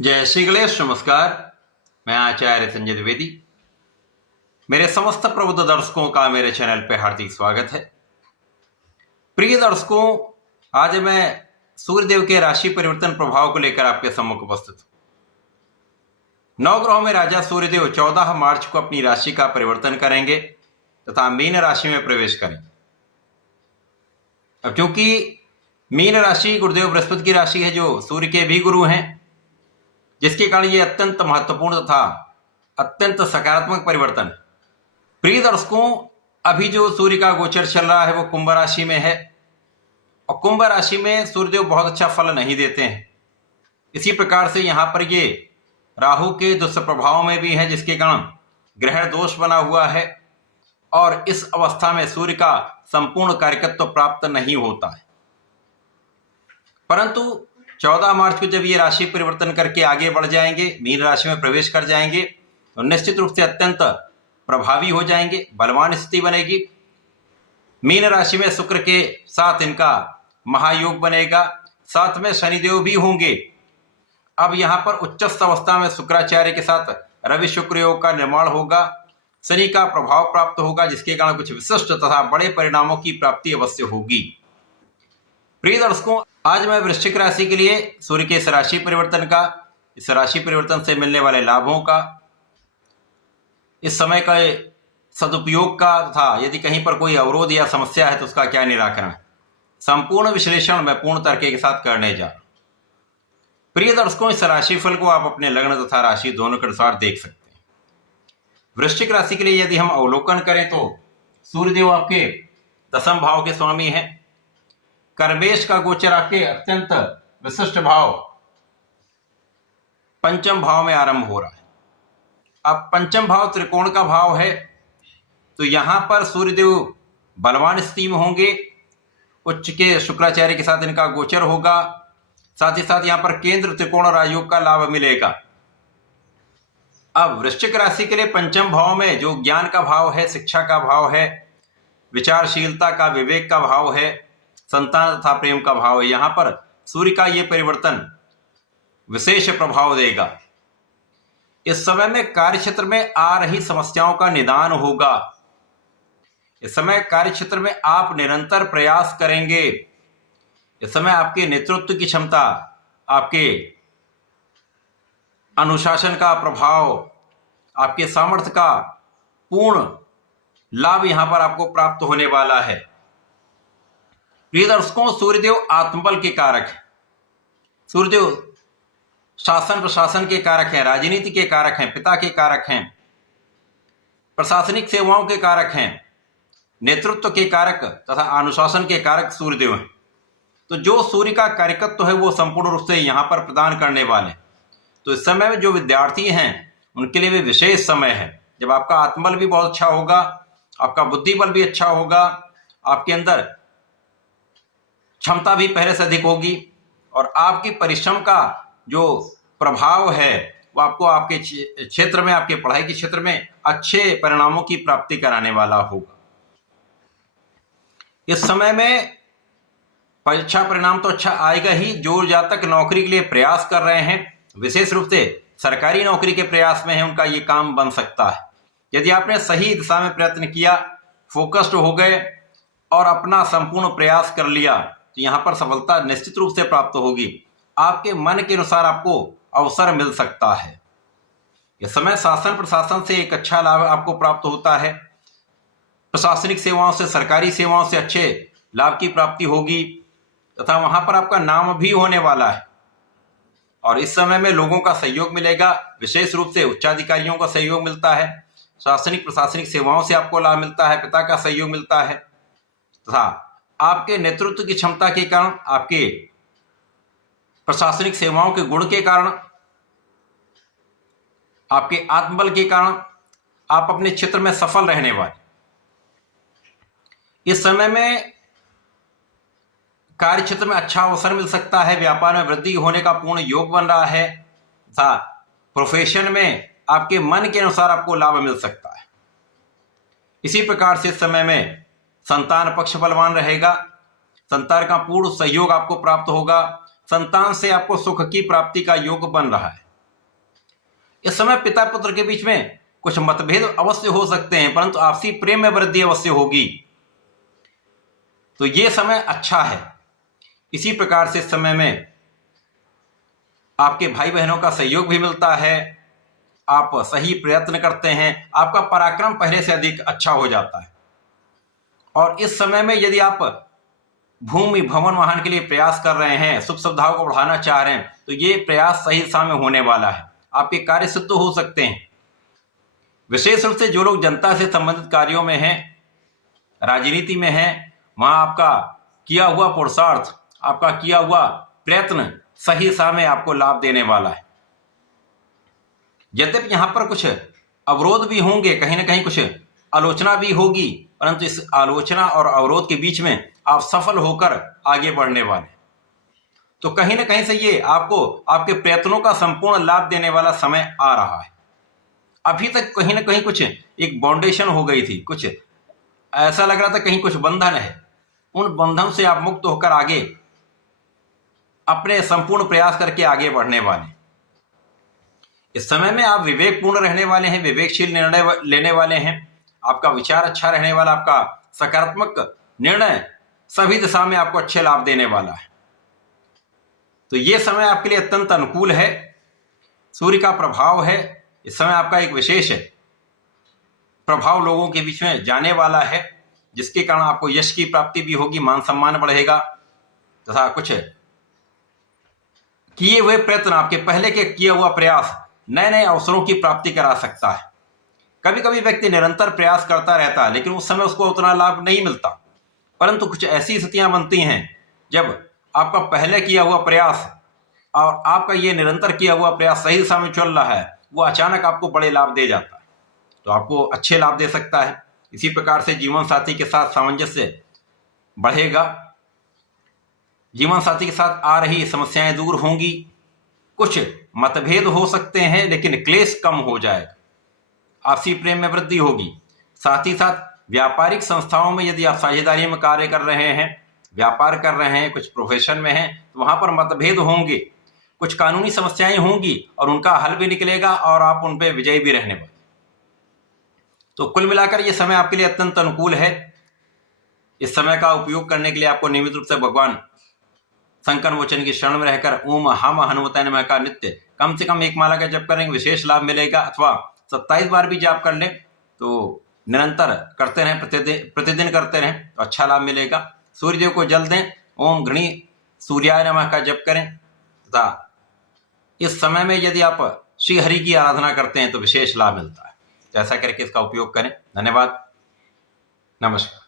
जय श्री गणेश। नमस्कार, मैं आचार्य संजय द्विवेदी। मेरे समस्त प्रबुद्ध दर्शकों का मेरे चैनल पर हार्दिक स्वागत है। प्रिय दर्शकों, आज मैं सूर्यदेव के राशि परिवर्तन प्रभाव को लेकर आपके सम्मुख उपस्थित हूं। नवग्रहों में राजा सूर्यदेव 14 मार्च को अपनी राशि का परिवर्तन करेंगे तथा मीन राशि में प्रवेश करेंगे। अब क्योंकि मीन राशि गुरुदेव बृहस्पति की राशि है, जो सूर्य के भी गुरु हैं, जिसके कारण ये अत्यंत महत्वपूर्ण तथा अत्यंत सकारात्मक परिवर्तन है। प्रिय दर्शकों, अभी जो सूर्य का गोचर चल रहा है वो कुंभ राशि में है और कुंभ राशि में सूर्यदेव बहुत अच्छा फल नहीं देते हैं। इसी प्रकार से यहाँ पर ये राहु के दुष्प्रभाव में भी है, जिसके कारण ग्रहण दोष बना हुआ है और इस अवस्था में सूर्य का संपूर्ण कार्यकत्व प्राप्त नहीं होता है। परंतु 14 मार्च को जब ये राशि परिवर्तन करके आगे बढ़ जाएंगे, मीन राशि में प्रवेश कर जाएंगे, तो निश्चित रूप से अत्यंत प्रभावी हो जाएंगे, बलवान स्थिति बनेगी। मीन राशि में शुक्र के साथ इनका महायोग बनेगा, साथ में शनिदेव भी होंगे। अब यहाँ पर उच्चस्थ अवस्था में शुक्राचार्य के साथ रवि शुक्र योग का निर्माण होगा, शनि का प्रभाव प्राप्त होगा, जिसके कारण कुछ विशिष्ट तथा बड़े परिणामों की प्राप्ति अवश्य होगी। प्रिय दर्शकों, आज मैं वृश्चिक राशि के लिए सूर्य के इस राशि परिवर्तन का, इस राशि परिवर्तन से मिलने वाले लाभों का, इस समय का सदुपयोग का तथा यदि कहीं पर कोई अवरोध या समस्या है तो उसका क्या निराकरण है, संपूर्ण विश्लेषण मैं पूर्ण तर्क के साथ करने जा रहा हूं। प्रिय दर्शकों, इस राशिफल को आप अपने लग्न तथा राशि दोनों के अनुसार देख सकते हैं। वृश्चिक राशि के लिए यदि हम अवलोकन करें तो सूर्यदेव आपके 10वें भाव के स्वामी हैं। कर्मेश का गोचर आपके अत्यंत विशिष्ट भाव 5वें भाव में आरंभ हो रहा है। अब 5वां भाव त्रिकोण का भाव है, तो यहां पर सूर्यदेव बलवान स्थिति में होंगे। उच्च के शुक्राचार्य के साथ इनका गोचर होगा, साथ ही साथ यहां पर केंद्र त्रिकोण और आयोग का लाभ मिलेगा। अब वृश्चिक राशि के लिए 5वें भाव में जो ज्ञान का भाव है, शिक्षा का भाव है, विचारशीलता का, विवेक का भाव है, संतान तथा प्रेम का भाव है, यहां पर सूर्य का यह परिवर्तन विशेष प्रभाव देगा। इस समय में कार्यक्षेत्र में आ रही समस्याओं का निदान होगा। इस समय कार्यक्षेत्र में आप निरंतर प्रयास करेंगे। इस समय आपके नेतृत्व की क्षमता, आपके अनुशासन का प्रभाव, आपके सामर्थ्य का पूर्ण लाभ यहां पर आपको प्राप्त होने वाला है। प्रिय दर्शकों, सूर्यदेव आत्मबल के कारक हैं। सूर्यदेव शासन प्रशासन के कारक हैं, राजनीति के कारक हैं, पिता के कारक हैं, प्रशासनिक सेवाओं के कारक हैं, नेतृत्व के कारक तथा अनुशासन के कारक सूर्यदेव हैं। तो जो सूर्य का कार्यकत्व है वो संपूर्ण रूप से यहाँ पर प्रदान करने वाले। तो इस समय में जो विद्यार्थी हैं उनके लिए भी विशेष समय है, जब आपका आत्मबल भी बहुत अच्छा होगा, आपका बुद्धि बल भी अच्छा होगा, आपके अंदर क्षमता भी पहले से अधिक होगी और आपकी परिश्रम का जो प्रभाव है वो आपको आपके क्षेत्र में, आपके पढ़ाई के क्षेत्र में अच्छे परिणामों की प्राप्ति कराने वाला होगा। इस समय में परीक्षा परिणाम तो अच्छा आएगा ही। जो जातक नौकरी के लिए प्रयास कर रहे हैं, विशेष रूप से सरकारी नौकरी के प्रयास में है, उनका ये काम बन सकता है। यदि आपने सही दिशा में प्रयत्न किया, फोकस्ड हो गए और अपना संपूर्ण प्रयास कर लिया, तो यहां पर सफलता निश्चित रूप से प्राप्त होगी। आपके मन के अनुसार आपको अवसर मिल सकता है। इस समय शासन प्रशासन से एक अच्छा लाभ आपको प्राप्त होता है। प्रशासनिक सेवाओं से, सरकारी सेवाओं से अच्छे लाभ की प्राप्ति होगी तथा वहां पर आपका नाम भी होने वाला है। और इस समय में लोगों का सहयोग मिलेगा, विशेष रूप से उच्चाधिकारियों का सहयोग मिलता है, शासनिक प्रशासनिक सेवाओं से आपको लाभ मिलता है, पिता का सहयोग मिलता है तथा आपके नेतृत्व की क्षमता के कारण, आपके प्रशासनिक सेवाओं के गुण के कारण, आपके आत्मबल के कारण आप अपने क्षेत्र में सफल रहने वाले। इस समय में कार्य क्षेत्र में अच्छा अवसर मिल सकता है, व्यापार में वृद्धि होने का पूर्ण योग बन रहा है तथा प्रोफेशन में आपके मन के अनुसार आपको लाभ मिल सकता है। इसी प्रकार से इस समय में संतान पक्ष बलवान रहेगा, संतान का पूर्ण सहयोग आपको प्राप्त होगा, संतान से आपको सुख की प्राप्ति का योग बन रहा है। इस समय पिता पुत्र के बीच में कुछ मतभेद अवश्य हो सकते हैं, परंतु आपसी प्रेम में वृद्धि अवश्य होगी। तो ये समय अच्छा है। इसी प्रकार से इस समय में आपके भाई बहनों का सहयोग भी मिलता है, आप सही प्रयत्न करते हैं, आपका पराक्रम पहले से अधिक अच्छा हो जाता है। और इस समय में यदि आप भूमि भवन वाहन के लिए प्रयास कर रहे हैं, शुभ सुविधाओं को बढ़ाना चाह रहे हैं, तो ये प्रयास सही दिशा में होने वाला है। आपके कार्य सिद्ध हो सकते हैं। विशेष रूप से जो लोग जनता से संबंधित कार्यों में हैं, राजनीति में हैं, वहां आपका किया हुआ पुरुषार्थ, आपका किया हुआ प्रयत्न सही दिशा में आपको लाभ देने वाला है। यद्यपि यहां पर कुछ अवरोध भी होंगे, कहीं ना कहीं कुछ आलोचना भी होगी, परंतु इस आलोचना और अवरोध के बीच में आप सफल होकर आगे बढ़ने वाले। तो कहीं ना कहीं से ये आपको आपके प्रयत्नों का संपूर्ण लाभ देने वाला समय आ रहा है। अभी तक कहीं ना कहीं कुछ एक बाउंडेशन हो गई थी, कुछ ऐसा लग रहा था कहीं कुछ बंधन है, उन बंधन से आप मुक्त होकर आगे अपने संपूर्ण प्रयास करके आगे बढ़ने वाले। इस समय में आप विवेकपूर्ण रहने वाले हैं, विवेकशील निर्णय लेने वाले हैं, आपका विचार अच्छा रहने वाला, आपका सकारात्मक निर्णय सभी दिशा में आपको अच्छे लाभ देने वाला है। तो ये समय आपके लिए अत्यंत अनुकूल है। सूर्य का प्रभाव है, इस समय आपका एक विशेष प्रभाव लोगों के बीच में जाने वाला है, जिसके कारण आपको यश की प्राप्ति भी होगी, मान सम्मान बढ़ेगा, तथा कुछ किए हुए प्रयत्न, आपके पहले के किया हुआ प्रयास नए नए अवसरों की प्राप्ति करा सकता है। कभी कभी व्यक्ति निरंतर प्रयास करता रहता है, लेकिन उस समय उसको उतना लाभ नहीं मिलता, परंतु कुछ ऐसी स्थितियां बनती हैं जब आपका पहले किया हुआ प्रयास और आपका ये निरंतर किया हुआ प्रयास सही दिशा में चल रहा है, वो अचानक आपको बड़े लाभ दे जाता है, तो आपको अच्छे लाभ दे सकता है। इसी प्रकार से जीवन साथी के साथ सामंजस्य बढ़ेगा, जीवन साथी के साथ आ रही समस्याएं दूर होंगी, कुछ मतभेद हो सकते हैं लेकिन क्लेश कम हो जाएगा, आपसी प्रेम में वृद्धि होगी। साथ ही साथ व्यापारिक संस्थाओं में यदि आप साझेदारी में कार्य कर रहे हैं, व्यापार कर रहे हैं, कुछ प्रोफेशन में हैं, तो वहां पर मतभेद होंगे, कुछ कानूनी समस्याएं होंगी और उनका हल भी निकलेगा और आप उन पर विजयी भी रहने वाले। तो कुल मिलाकर ये समय आपके लिए अत्यंत अनुकूल है। इस समय का उपयोग करने के लिए आपको नियमित रूप से भगवान शंकर मोचन की शरण में रहकर ओम हम हनुमताय नमः का नित्य कम से कम एक माला का जप करेंगे, विशेष लाभ मिलेगा। अथवा 27 बार भी जाप कर लें तो निरंतर करते रहें, प्रतिदिन करते रहें तो अच्छा लाभ मिलेगा। सूर्यदेव को जल दें, ओम गृणी सूर्याय नमः का जप करें तथा इस समय में यदि आप श्री हरि की आराधना करते हैं तो विशेष लाभ मिलता है। तो ऐसा करके इसका उपयोग करें। धन्यवाद, नमस्कार।